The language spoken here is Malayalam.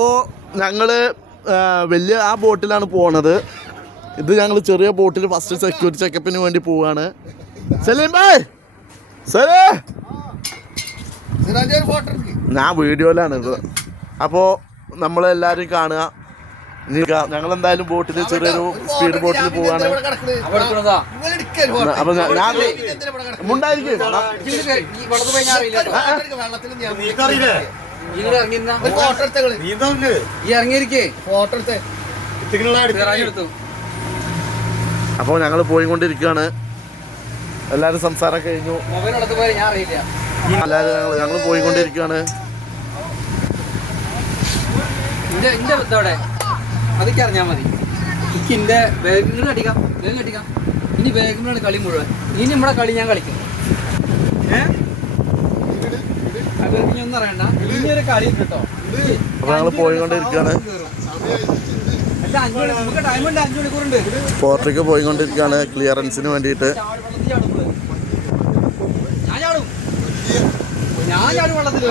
അപ്പോൾ ഞങ്ങൾ വലിയ ആ ബോട്ടിലാണ് പോണത്. ഇത് ഞങ്ങൾ ചെറിയ ബോട്ടിൽ ഫസ്റ്റ് സെക്യൂരിറ്റി ചെക്കപ്പിന് വേണ്ടി പോവാണ്. സലീം ഭായ്, ഞാൻ വീഡിയോയിലാണ് ഇത്. അപ്പോൾ നമ്മളെല്ലാവരും കാണുക. ഞങ്ങൾ എന്തായാലും ബോട്ടിൽ ചെറിയൊരു സ്പീഡ് ബോട്ടിൽ പോവാണ്. അപ്പൊ ഞാൻ മുണ്ടായിരിക്കും. അപ്പോൾ ഞങ്ങൾ പോയിക്കൊണ്ടിരിക്കുകയാണ്. എല്ലാവരും സംസാരം കഴിഞ്ഞു. എല്ലാവരും ഞങ്ങൾ പോയിക്കൊണ്ടിരിക്കുകയാണ്. അതൊക്കെ അറിഞ്ഞാൽ മതി. എനിക്ക് എൻ്റെ വേഗങ്ങൾ കടിക്കാം, വേഗം കടിക്കാം. ഇനി വേഗങ്ങളാണ് കളി മുഴുവൻ. ഇനി നമ്മുടെ കളി ഞാൻ കളിക്കും. അവർക്ക് ഒന്നും അറിയണ്ട. ഇനി ഒരു കളി കേട്ടോ. അപ്പോൾ ഞങ്ങൾ പോയിക്കൊണ്ടിരിക്കുകയാണ്. നമുക്ക് ടൈമുണ്ട്, 5 മണിക്കൂറുണ്ട്. പോർട്ടേക്ക് പോയിക്കൊണ്ടിരിക്കുകയാണ് ക്ലിയറൻസിന് വേണ്ടിയിട്ട്. ഞാൻ ചാടും വെള്ളത്തിൽ.